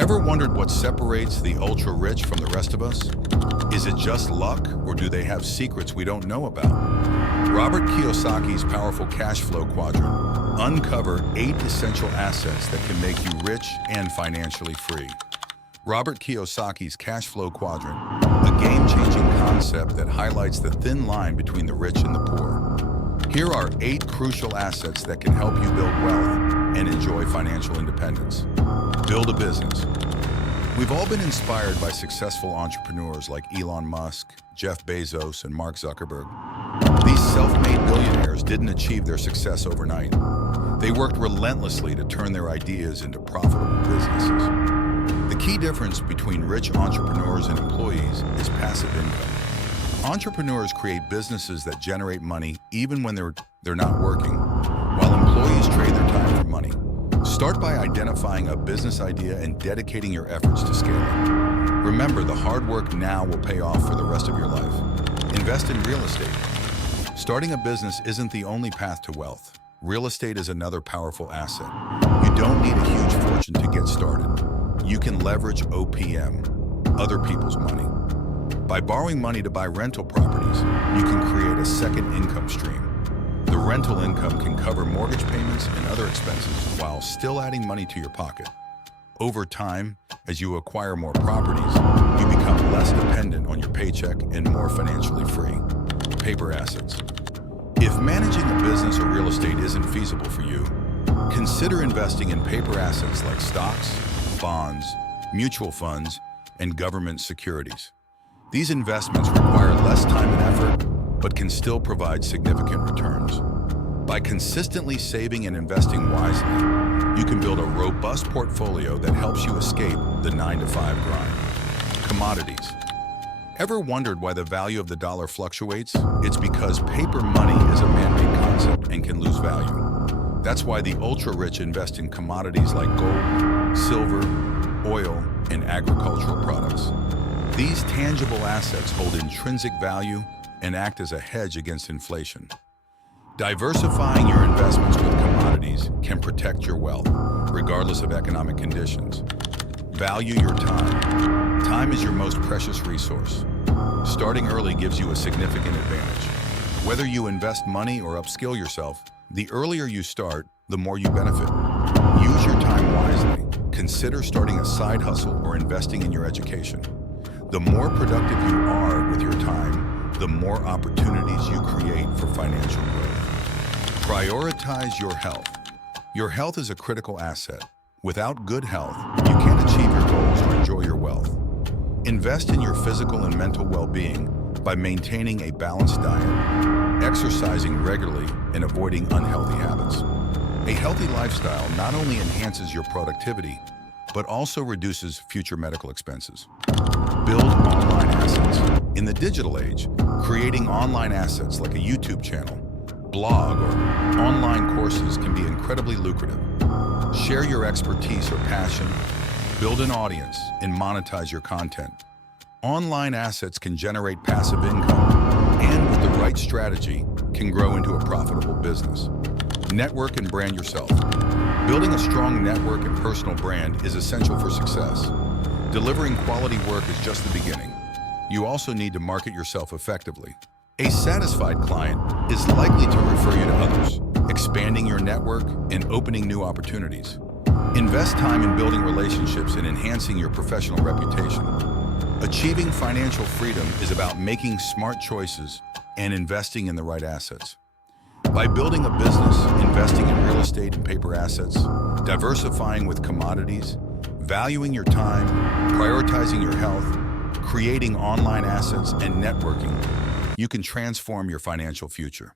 Ever wondered what separates the ultra-rich from the rest of us? Is it just luck, or do they have secrets we don't know about? Robert Kiyosaki's powerful cash flow quadrant uncover 8 essential assets that can make you rich and financially free. Robert Kiyosaki's cash flow quadrant, a game-changing concept that highlights the thin line between the rich and the poor. Here are 8 crucial assets that can help you build wealth and enjoy financial independence. Build a business. We've all been inspired by successful entrepreneurs like Elon Musk, Jeff Bezos, and Mark Zuckerberg. These self-made billionaires didn't achieve their success overnight. They worked relentlessly to turn their ideas into profitable businesses. The key difference between rich entrepreneurs and employees is passive income. Entrepreneurs create businesses that generate money even when they're not working, while employees trade their time for money. Start by identifying a business idea and dedicating your efforts to scale it. Remember, the hard work now will pay off for the rest of your life. Invest in real estate. Starting a business isn't the only path to wealth. Real estate is another powerful asset. You don't need a huge fortune to get started. You can leverage OPM, other people's money. By borrowing money to buy rental properties, you can create a second income stream. The rental income can cover mortgage payments and other expenses while still adding money to your pocket. Over time, as you acquire more properties, you become less dependent on your paycheck and more financially free. Paper assets. If managing a business or real estate isn't feasible for you, consider investing in paper assets like stocks, bonds, mutual funds, and government securities. These investments require less time and effort, but can still provide significant returns. By consistently saving and investing wisely, you can build a robust portfolio that helps you escape the 9-to-5 grind. Commodities. Ever wondered why the value of the dollar fluctuates? It's because paper money is a man-made concept and can lose value. That's why the ultra-rich invest in commodities like gold, silver, oil, and agricultural products. These tangible assets hold intrinsic value and act as a hedge against inflation. Diversifying your investments with commodities can protect your wealth, regardless of economic conditions. Value your time. Time is your most precious resource. Starting early gives you a significant advantage. Whether you invest money or upskill yourself, the earlier you start, the more you benefit. Use your time wisely. Consider starting a side hustle or investing in your education. The more productive you are with your time, the more opportunities you create for financial growth. Prioritize your health. Your health is a critical asset. Without good health, you can't achieve your goals or enjoy your wealth. Invest in your physical and mental well-being by maintaining a balanced diet, exercising regularly, and avoiding unhealthy habits. A healthy lifestyle not only enhances your productivity, but also reduces future medical expenses. Build online assets. In the digital age, creating online assets like a YouTube channel, blog, or online courses can be incredibly lucrative. Share your expertise or passion, build an audience, and monetize your content. Online assets can generate passive income, and with the right strategy, can grow into a profitable business. Network and brand yourself. Building a strong network and personal brand is essential for success. Delivering quality work is just the beginning. You also need to market yourself effectively. A satisfied client is likely to refer you to others, expanding your network and opening new opportunities. Invest time in building relationships and enhancing your professional reputation. Achieving financial freedom is about making smart choices and investing in the right assets. By building a business, investing in real estate and paper assets, diversifying with commodities, valuing your time, prioritizing your health, creating online assets, and networking, you can transform your financial future.